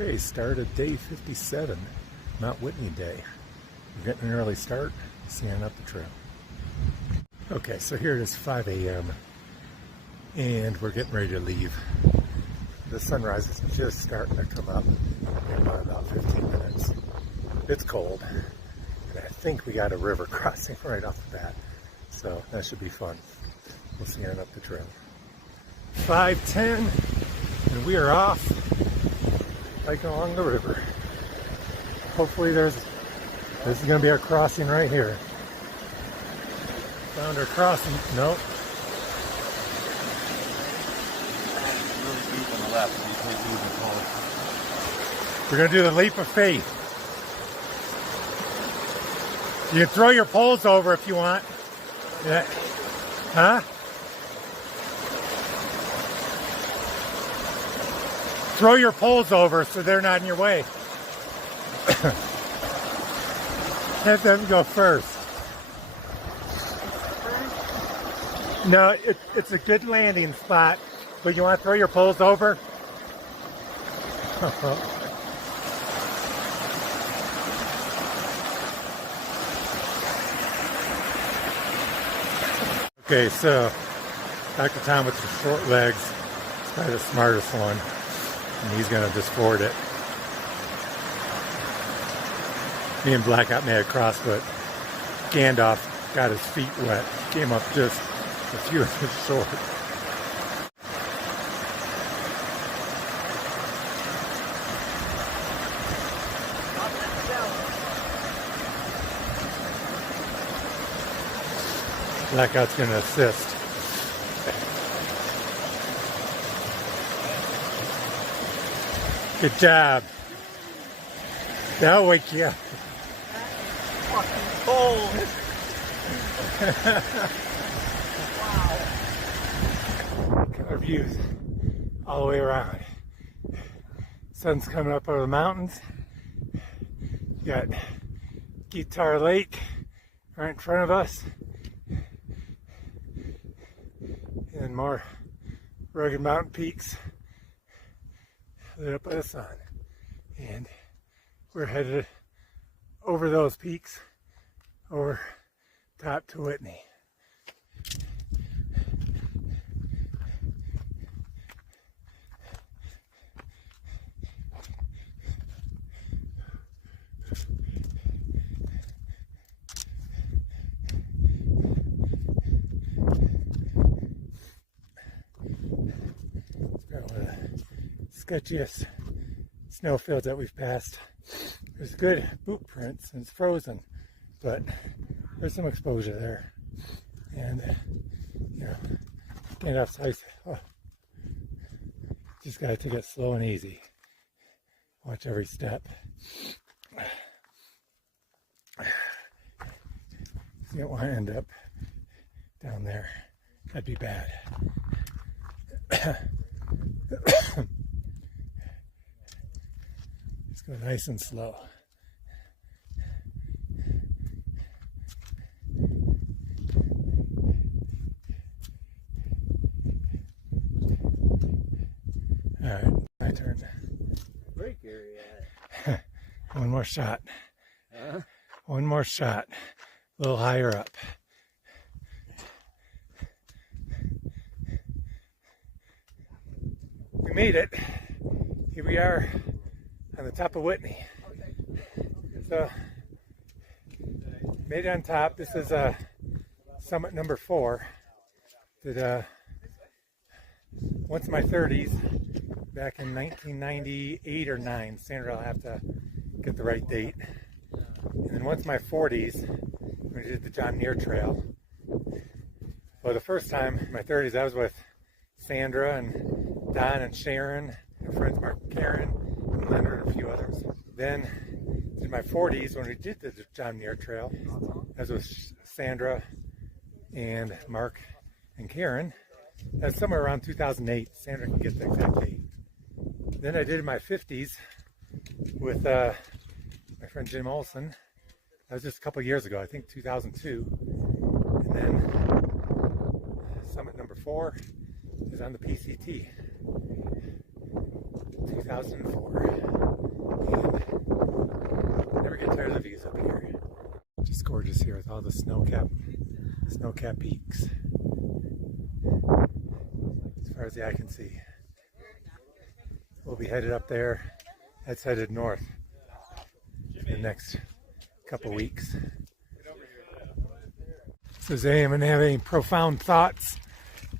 Okay, start of day 57, Mount Whitney Day. We're getting an early start, seeing up the trail. Okay, so here it is 5 a.m. and we're getting ready to leave. The sunrise is just starting to come up in about 15 minutes. It's cold, and I think we got a river crossing right off the bat, so that should be fun. We'll see you up the trail. 5:10, and we are off hiking along the river. Hopefully this is going to be our crossing right here. Found our crossing. Nope. Really deep on the left. We're going to do the leap of faith. You can throw your poles over if you want. Yeah. Huh? Throw your poles over so they're not in your way. Let them go first. No, it's a good landing spot, but you want to throw your poles over? Okay, so Dr. Tom with the short legs is probably the smartest one, and he's going to just ford it. Me and Blackout made a cross, but Gandalf got his feet wet, came up just a few inches short. Blackout's going to assist. Good job. That'll wake you up. Fucking cold. Wow. Our views all the way around. Sun's coming up over the mountains. You got Guitar Lake right in front of us. And more rugged mountain peaks lit up by the sun. And we're headed over those peaks, over top to Whitney. Sketchiest snowfields that we've passed. There's good boot prints and it's frozen, but there's some exposure there. And you know, Gandalf's ice. Oh, just gotta take it slow and easy. Watch every step. You don't want to end up down there. That'd be bad. Just go nice and slow. All right, my turn. Break area. One more shot. Huh? One more shot. A little higher up. We made it. Here we are on the top of Whitney. So, made it on top. This is summit number 4. Did once in my 30s, back in 1998 or 9. Sandra, I'll have to get the right date. And then once in my 40s, we did the John Muir Trail. Well, the first time in my 30s, I was with Sandra and Don and Sharon, and friends Mark and Karen, and Leonard and a few others. Then in my 40s, when we did the John Muir Trail, I was with Sandra and Mark and Karen. That's somewhere around 2008. Sandra can get the exact date. Then I did in my 50s with my friend Jim Olson. That was just a couple years ago, I think 2002. And then summit number 4 is on the PCT, 2004. And never get tired of the views up here. Just gorgeous here with all the snow-capped peaks. As far as the eye can see. We'll be headed up there. That's headed north in the next couple weeks. So does anyone have any profound thoughts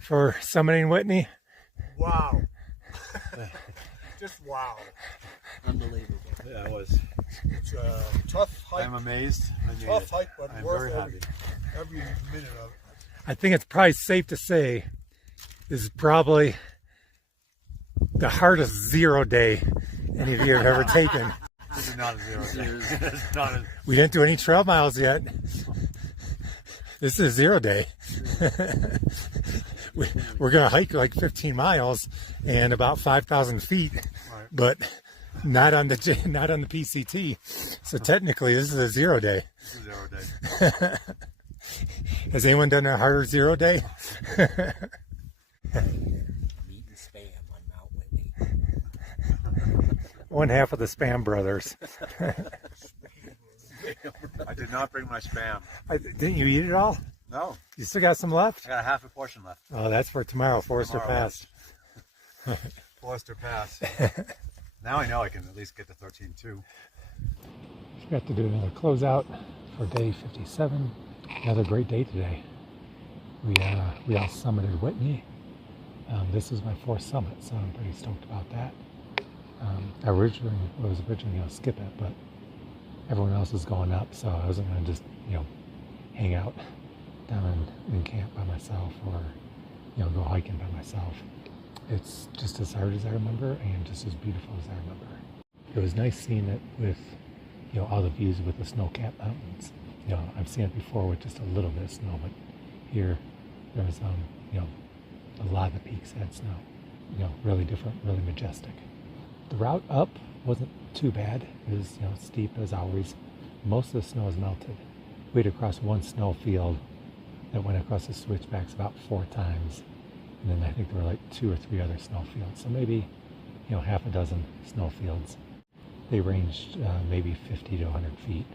for summiting Whitney? Wow. Just wow. Unbelievable. Yeah, it was. It's a tough hike. I'm amazed. I made Tough it. hike, but I'm worth very happy. every minute of it. I think it's probably safe to say this is probably the hardest 0 day any of you have ever taken. This is not a 0 day. It's not a... We didn't do any trail miles yet. This is a 0 day. We're going to hike like 15 miles and about 5,000 feet, Right. but not on the PCT. So technically, this is a 0 day. This is 0 day. Has anyone done a harder 0 day? Meat and spam on Mount Whitney. One half of the Spam brothers. I did not bring my spam. Didn't you eat it all? No. You still got some left? I got a half a portion left. Oh, that's for tomorrow, Forester Tomorrow. Pass. Forester Pass. Now I know I can at least get to 13-2. Forgot to do another closeout for day 57. Another great day today. We all summited Whitney. This is my 4th summit, so I'm pretty stoked about that. I was originally going to skip it, but everyone else is going up, so I wasn't going to just, hang out down in camp by myself or, go hiking by myself. It's just as hard as I remember and just as beautiful as I remember. It was nice seeing it with, all the views with the snow-capped mountains. I've seen it before with just a little bit of snow, but here there's, a lot of the peaks had snow. Really different, really majestic. The route up wasn't too bad. It was, steep as always. Most of the snow is melted. We had to cross one snow field that went across the switchbacks about 4 times. And then I think there were like 2 or 3 other snow fields. So maybe, half a dozen snow fields. They ranged maybe 50 to 100 feet.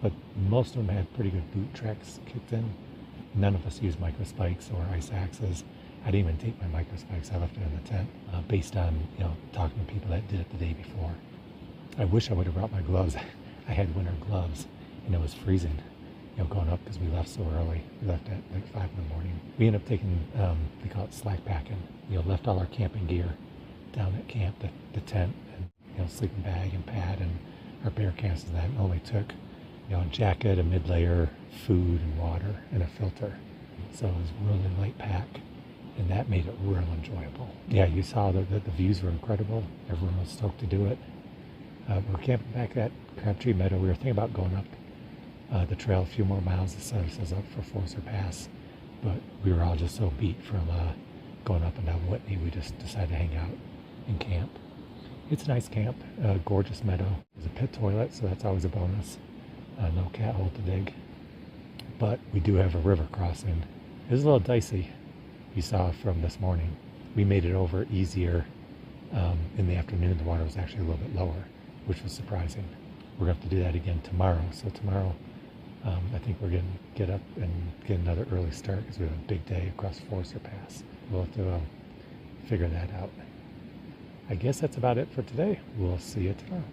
But most of them had pretty good boot tracks kicked in. None of us used microspikes or ice axes. I didn't even take my microspikes. I left it in the tent based on, talking to people that did it the day before. I wish I would have brought my gloves. I had winter gloves and it was freezing, going up because we left so early. We left at like 5 in the morning. We ended up taking, they call it slack packing. Left all our camping gear down at camp, the tent and, sleeping bag and pad and our bear cans and that. And only took, a jacket, a mid-layer, food and water and a filter. So it was really light pack. And that made it real enjoyable. Yeah, you saw that the views were incredible. Everyone was stoked to do it. We're camping back at Crabtree Meadow. We were thinking about going up the trail a few more miles to set ourselves up for Forester Pass. But we were all just so beat from going up and down Whitney, we just decided to hang out and camp. It's a nice camp, gorgeous meadow. There's a pit toilet, so that's always a bonus. No cat hole to dig. But we do have a river crossing. It was a little dicey. You saw from this morning. We made it over easier in the afternoon. The water was actually a little bit lower, which was surprising. We're going to have to do that again tomorrow. So tomorrow, I think we're going to get up and get another early start because we have a big day across Forester Pass. We'll have to figure that out. I guess that's about it for today. We'll see you tomorrow.